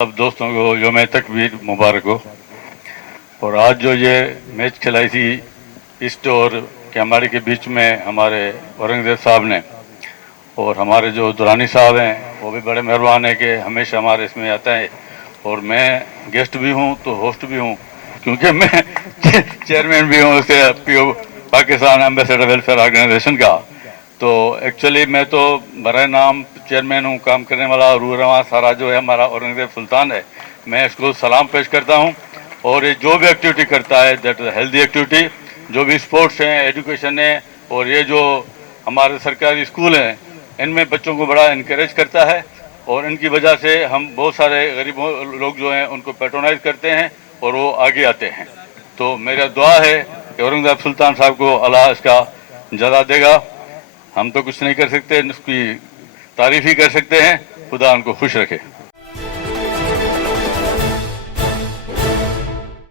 सब दोस्तों को योम तकबीर मुबारक हो। और आज जो ये मैच खिलाई थी ईस्ट और कैमाड़ी के बीच में हमारे औरंगजेब साहब ने, और हमारे जो दुरानी साहब हैं वो भी बड़े मेहरबान हैं कि हमेशा हमारे इसमें आता है। और मैं गेस्ट भी हूँ तो होस्ट भी हूँ, क्योंकि मैं चेयरमैन भी हूँ उसके PO Pakistan ambassador welfare organisation का। तो एक्चुअली मैं तो बराए नाम चेयरमैन हूँ, काम करने वाला रूह रवां सारा जो है हमारा औरंगजेब सुल्तान है। मैं इसको सलाम पेश करता हूँ। और ये जो भी एक्टिविटी करता है दैट इज हेल्दी एक्टिविटी, जो भी स्पोर्ट्स हैं, एजुकेशन है, और ये जो हमारे सरकारी स्कूल हैं इनमें बच्चों को बड़ा इनकरेज करता है। और इनकी वजह से हम बहुत सारे गरीबों लोग जो हैं उनको पैट्रोनाइज करते हैं और वो आगे आते हैं। तो मेरा दुआ है कि औरंगजेब सुल्तान साहब को अल्लाह इसका जज़ा देगा। हम तो कुछ नहीं कर सकते, उसकी तारीफ ही कर सकते हैं। खुदा उनको खुश रखे।